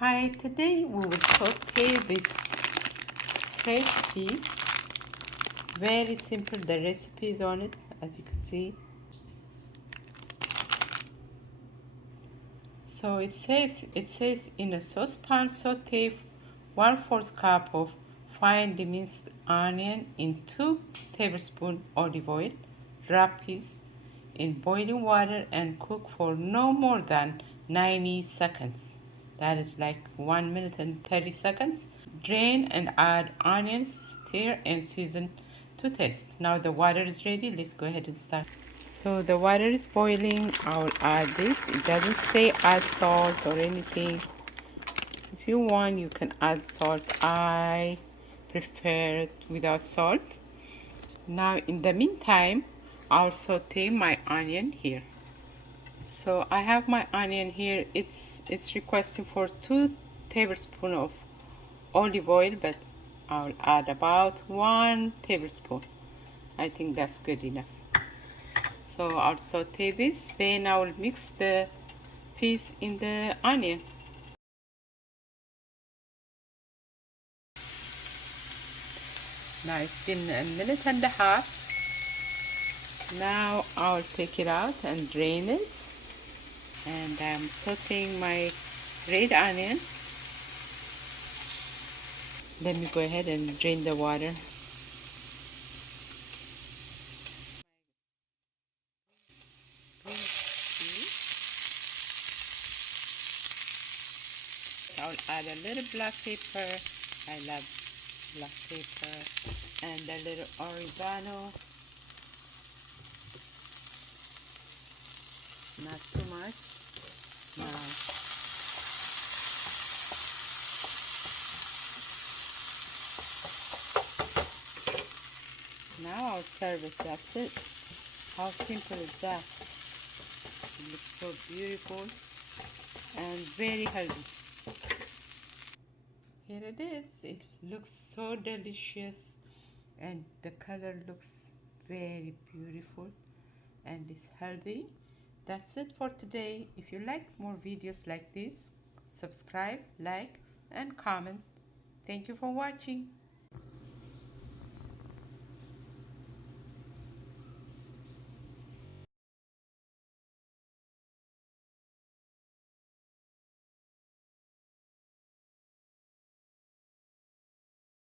Hi, today we will saute this fresh peas. Very simple, the recipe is on it, as you can see. So it says in a saucepan saute 1/4 cup of finely minced onion in 2 tablespoons olive oil. Wrap peas in boiling water and cook for no more than 90 seconds. That is like 1 minute and 30 seconds. Drain and add onions, stir and season to taste. Now the water is ready. Let's go ahead and start. So the water is boiling. I'll add this. It doesn't say add salt or anything. If you want, you can add salt. I prefer it without salt. Now in the meantime, I'll saute my onion here. So I have my onion here. It's requesting for 2 tablespoons of olive oil, but I'll add about 1 tablespoon. I think that's good enough. So I'll saute this, then I will mix the peas in the onion. Now it's been a minute and a half. Now I'll take it out and drain it. And I'm sauteing my red onion. Let me go ahead and drain the water. I'll add a little black pepper. I love black pepper. And a little oregano. Not too much. Now I'll serve it. That's it. How simple is that? It looks so beautiful and very healthy. Here it is. It looks so delicious and the color looks very beautiful and it's healthy. That's it for today. If you like more videos like this, subscribe, like and comment. Thank you for watching.